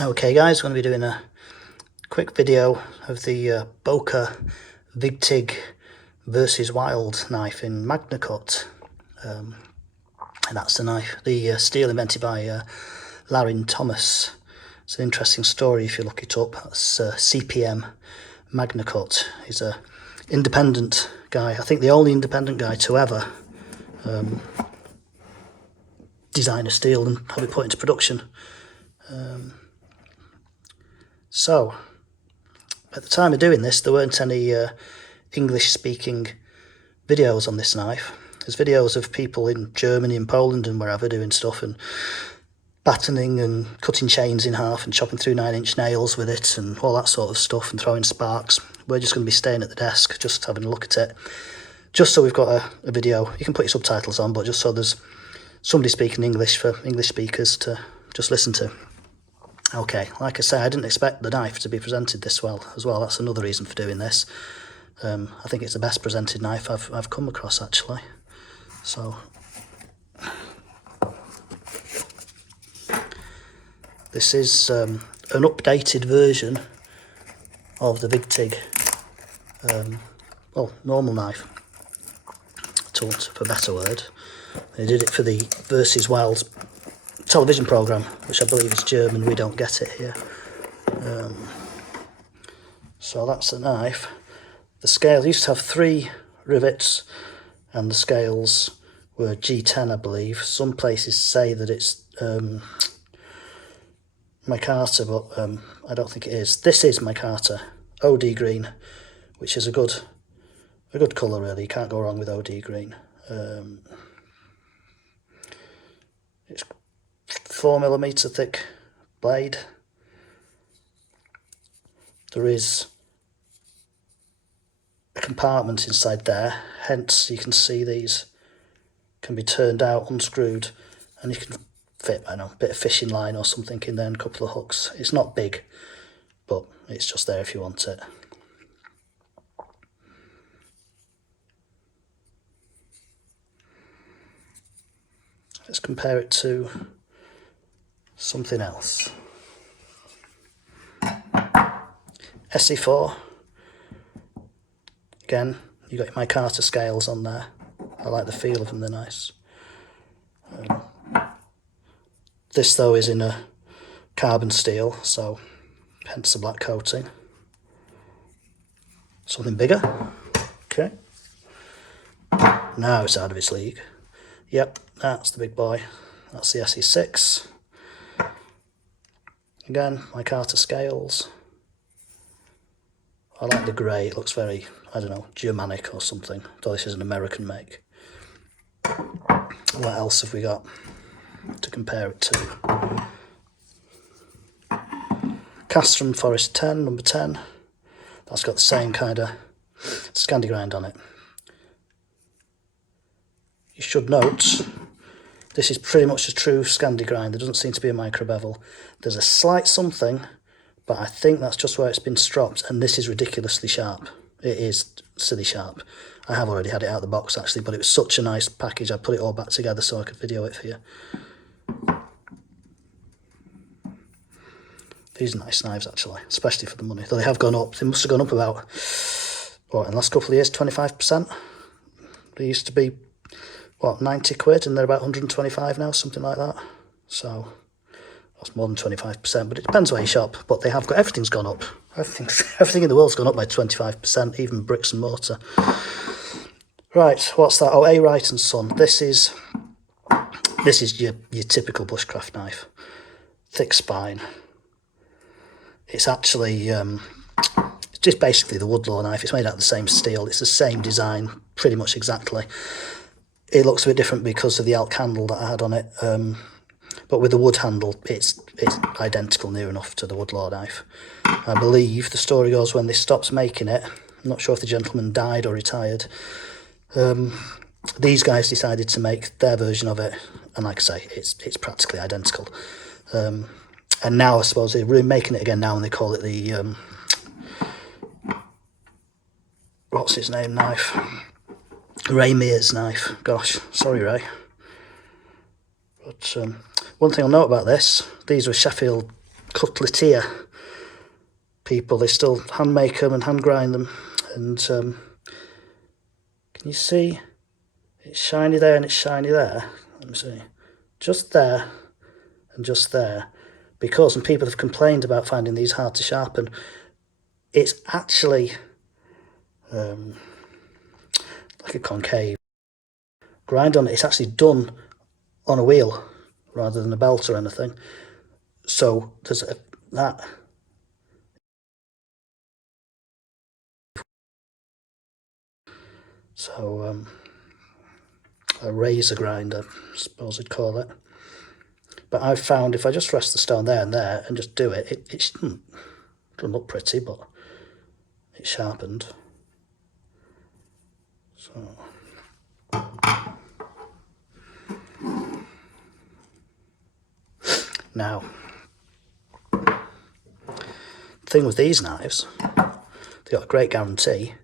Okay guys, I'm going to be doing a quick video of the Boker Vigtig Vs Wild knife in Magnacut. And that's the knife, the steel invented by Larrin Thomas. It's an interesting story if you look it up. That's CPM Magnacut. He's an independent guy, I think the only independent guy to ever design a steel and have it put into production. So, at the time of doing this, there weren't any English-speaking videos on this knife. There's videos of people in Germany and Poland and wherever doing stuff and battening and cutting chains in half and chopping through 9-inch nails with it and all that sort of stuff and throwing sparks. We're just going to be staying at the desk, just having a look at it. Just so we've got a video. You can put your subtitles on, but just so there's somebody speaking English for English speakers to just listen to. Okay, like I say, I didn't expect the knife to be presented this well as well. That's another reason for doing this. I think it's the best presented knife I've come across actually. So this is an updated version of the Vigtig, well, normal knife, for a better word. They did it for the Vs Wild television programme, which I believe is German. We don't get it here. So that's the knife. The scale used to have 3 rivets and the scales were G10, I believe. Some places say that it's micarta, but I don't think it is. This is micarta, OD green, which is a good colour really. You can't go wrong with OD green. It's 4mm thick blade. There is a compartment inside there, hence you can see these can be turned out, unscrewed, and you can fit, I don't know, a bit of fishing line or something in there and a couple of hooks. It's not big, but it's just there if you want it. Let's compare it to something else. SE4. Again, you got your micarta scales on there. I like the feel of them, they're nice. This though is in a carbon steel, so hence the black coating. Something bigger. Okay. Now it's out of its league. Yep, that's the big boy. That's the SE6. Again, micarta scales. I like the grey, it looks very, I don't know, Germanic or something, though this is an American make. What else have we got to compare it to? Cast from Forest 10, number 10. That's got the same kind of Scandi grind on it. You should note, this is pretty much a true Scandi grind. There doesn't seem to be a micro bevel. There's a slight something, but I think that's just where it's been stropped, and this is ridiculously sharp. It is silly sharp. I have already had it out of the box actually, but it was such a nice package. I put it all back together so I could video it for you. These are nice knives actually, especially for the money. Though they have gone up. They must have gone up about, what, in the last couple of years, 25%. They used to be, what, 90 quid, and they're about 125 now, something like that. So that's more than 25%, but it depends where you shop. But they have got, everything's gone up. Everything in the world's gone up by 25%, even bricks and mortar. Right, what's that? Oh, A. Wright and Son. This is your typical bushcraft knife. Thick spine. It's actually it's just basically the Woodlaw knife. It's made out of the same steel. It's the same design, pretty much exactly. It looks a bit different because of the elk handle that I had on it. But with the wood handle, it's identical near enough to the Woodlaw knife. I believe the story goes when they stopped making it, I'm not sure if the gentleman died or retired, these guys decided to make their version of it, and like I say, it's practically identical. And now I suppose they're remaking it again now, and they call it the, what's his name knife? Ray Mears knife. Gosh, sorry Ray. But one thing I'll note about this, these were Sheffield cutletier people, they still hand make them and hand grind them. And can you see it's shiny there and it's shiny there? Let me see, just there and just there, because, and people have complained about finding these hard to sharpen, it's actually like a concave grind on it. It's actually done on a wheel rather than a belt or anything. So there's that. So a razor grind, I suppose I'd call it. But I've found if I just rest the stone there and there and just do it, it doesn't look pretty, but it's sharpened. So now, the thing with these knives, they got a great guarantee.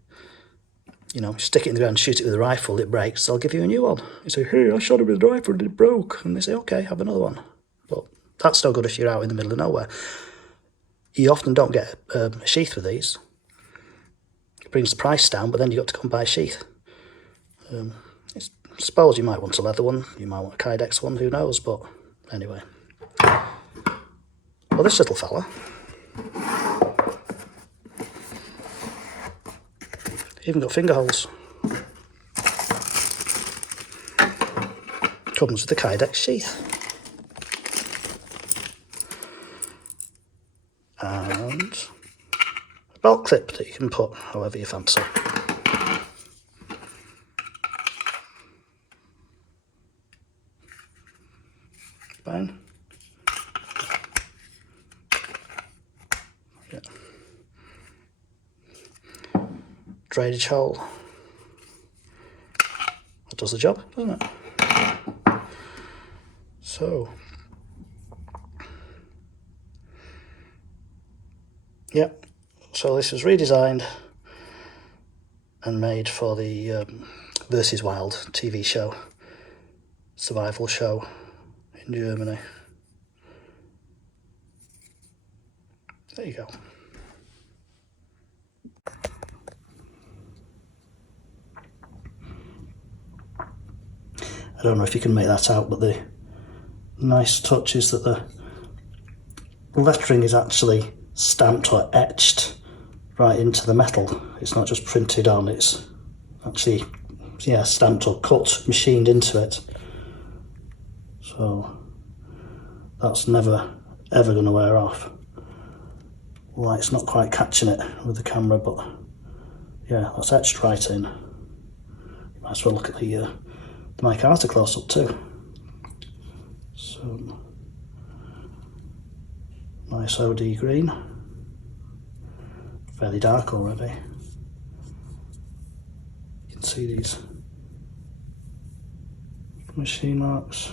You know, stick it in the ground, shoot it with a rifle, it breaks, they'll give you a new one. You say, hey, I shot it with a rifle and it broke. And they say, okay, have another one. But that's no good if you're out in the middle of nowhere. You often don't get a sheath with these. It brings the price down, but then you've got to come buy a sheath. I suppose you might want a leather one, you might want a Kydex one, who knows, but anyway. Well, this little fella, even got finger holes. Comes with the Kydex sheath. And a belt clip that you can put however you fancy. Fine. Yeah. Drainage hole. That does the job, doesn't it? So, yep. So this was redesigned and made for the Vs Wild TV show, survival show in Germany. There you go. I don't know if you can make that out, but the nice touch is that the lettering is actually stamped or etched right into the metal. It's not just printed on, it's actually, yeah, stamped or cut, machined into it. So that's never ever going to wear off. Light's not quite catching it with the camera, but yeah, that's etched right in. You might as well look at the micarta close up too. So nice OD green, fairly dark already. You can see these machine marks.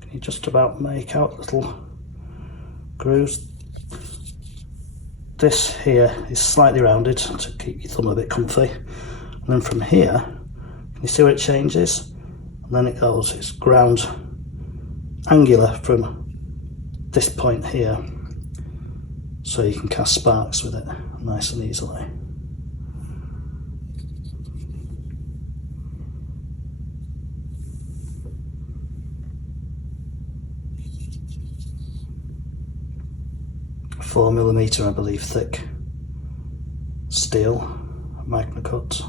Can you just about make out little grooves? This here is slightly rounded to keep your thumb a bit comfy, and then from here, can you see where it changes? And then it goes, it's ground angular from this point here, so you can cast sparks with it nice and easily. .4mm, I believe, thick steel, Magnacut.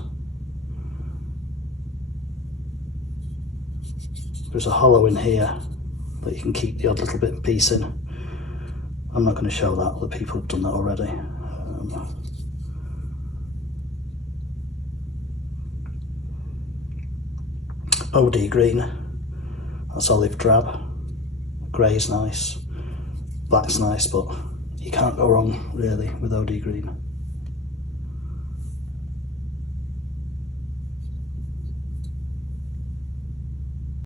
There's a hollow in here that you can keep the odd little bit and piece in. I'm not going to show that, other people have done that already. OD green, that's olive drab. Grey's nice, black's nice, but you can't go wrong really with OD green.